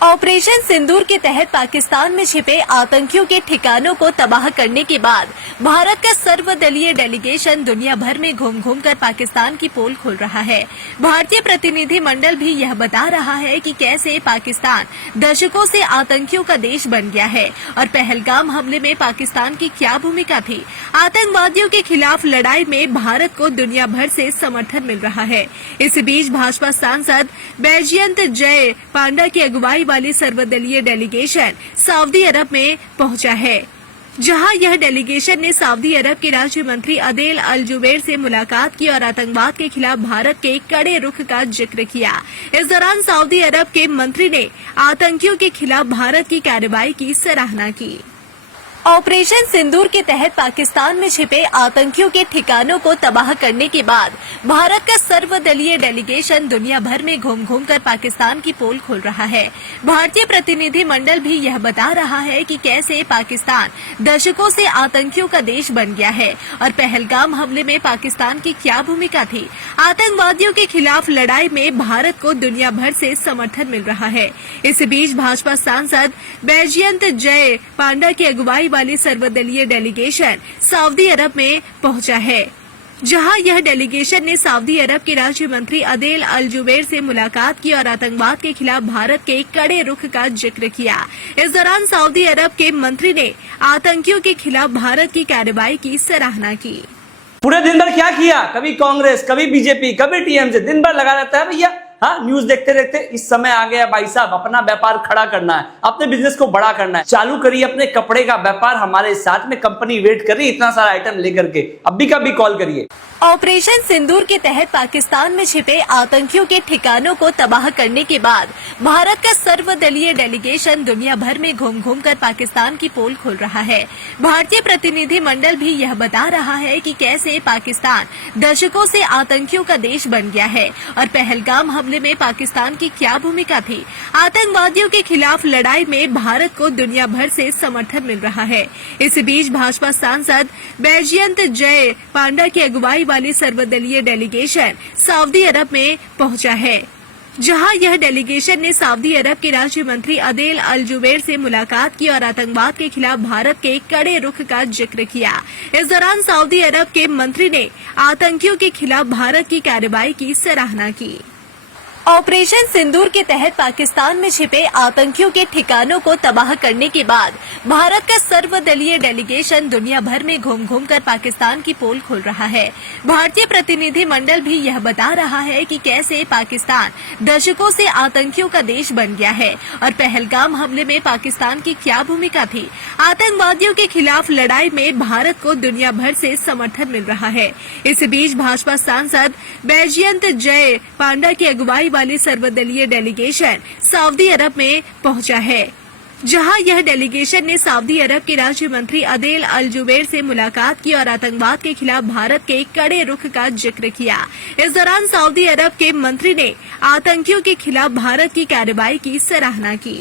Operation सिंदूर के तहत पाकिस्तान में छिपे आतंकियों के ठिकानों को तबाह करने के बाद भारत का सर्वदलीय डेलीगेशन दुनिया भर में घूम घूम कर पाकिस्तान की पोल खोल रहा है। भारतीय प्रतिनिधि मंडल भी यह बता रहा है कि कैसे पाकिस्तान दशकों से आतंकियों का देश बन गया है और पहलगाम हमले में पाकिस्तान की क्या भूमिका थी। आतंकवादियों के खिलाफ लड़ाई में भारत को दुनिया भर से समर्थन मिल रहा है। इस बीच भाजपा सांसद बैजयंत जय पांडा की अगुवाई वाली सर्वदलीय डेलीगेशन सऊदी अरब में पहुंचा है, जहां यह डेलीगेशन ने सऊदी अरब के राज्य मंत्री अदेल अल जुबैर से मुलाकात की और आतंकवाद के खिलाफ भारत के कड़े रुख का जिक्र किया। इस दौरान सऊदी अरब के मंत्री ने आतंकियों के खिलाफ भारत की कार्रवाई की सराहना की। ऑपरेशन सिंदूर के तहत पाकिस्तान में छिपे आतंकियों के ठिकानों को तबाह करने के बाद भारत का सर्वदलीय डेलीगेशन दुनिया भर में घूम घूम कर पाकिस्तान की पोल खोल रहा है। भारतीय प्रतिनिधि मंडल भी यह बता रहा है कि कैसे पाकिस्तान दशकों से आतंकियों का देश बन गया है और पहलगाम हमले में पाकिस्तान की क्या भूमिका थी। आतंकवादियों के खिलाफ लड़ाई में भारत को दुनिया भर से समर्थन मिल रहा है। इस बीच भाजपा सांसद बैजयंत जय पांडा की अगुवाई वाली सर्वदलीय डेलीगेशन सऊदी अरब में पहुंचा है, जहां यह डेलीगेशन ने सऊदी अरब के राज्य मंत्री अदेल अल जुबैर से मुलाकात की और आतंकवाद के खिलाफ भारत के कड़े रुख का जिक्र किया। इस दौरान सऊदी अरब के मंत्री ने आतंकियों के खिलाफ भारत की कार्रवाई की सराहना की। पूरे दिन भर क्या किया, कभी कांग्रेस, कभी बीजेपी, कभी टीएमसी, दिन भर लगा रहता है भैया। हाँ, न्यूज देखते देखते इस समय आ गया भाई साहब, अपना व्यापार खड़ा करना है, अपने बिजनेस को बड़ा करना है। चालू करिए अपने कपड़े का व्यापार, हमारे साथ में कंपनी वेट कर रही है इतना सारा आइटम लेकर के। अभी का भी कॉल करिए। ऑपरेशन सिंदूर के तहत पाकिस्तान में छिपे आतंकियों के ठिकानों को तबाह करने के बाद भारत का सर्वदलीय डेलीगेशन दुनिया भर में घूम घूम कर पाकिस्तान की पोल खोल रहा है। भारतीय प्रतिनिधि मंडल भी यह बता रहा है कि कैसे पाकिस्तान दशकों से आतंकियों का देश बन गया है और पहलगाम हमले में पाकिस्तान की क्या भूमिका थी। आतंकवादियों के खिलाफ लड़ाई में भारत को दुनिया भर से समर्थन मिल रहा है। इस बीच भाजपा सांसद बैजयंत जय पांडा की अगुवाई वाली सर्वदलीय डेलीगेशन सऊदी अरब में पहुंचा है, जहां यह डेलीगेशन ने सऊदी अरब के राज्य मंत्री अदेल अल जुबैर से मुलाकात की और आतंकवाद के खिलाफ भारत के कड़े रुख का जिक्र किया। इस दौरान सऊदी अरब के मंत्री ने आतंकियों के खिलाफ भारत की कार्रवाई की सराहना की। ऑपरेशन सिंदूर के तहत पाकिस्तान में छिपे आतंकियों के ठिकानों को तबाह करने के बाद भारत का सर्वदलीय डेलीगेशन दुनिया भर में घूम घूम कर पाकिस्तान की पोल खोल रहा है। भारतीय प्रतिनिधि मंडल भी यह बता रहा है कि कैसे पाकिस्तान दशकों से आतंकियों का देश बन गया है और पहलगाम हमले में पाकिस्तान की क्या भूमिका थी। आतंकवादियों के खिलाफ लड़ाई में भारत को दुनिया भर से समर्थन मिल रहा है। इस बीच भाजपा सांसद बैजयंत जय पांडा की अगुवाई वाली सर्वदलीय डेलीगेशन सऊदी अरब में पहुंचा है, जहां यह डेलीगेशन ने सऊदी अरब के राज्य मंत्री अदेल अल जुबैर से मुलाकात की और आतंकवाद के खिलाफ भारत के कड़े रुख का जिक्र किया। इस दौरान सऊदी अरब के मंत्री ने आतंकियों के खिलाफ भारत की कार्रवाई की सराहना की।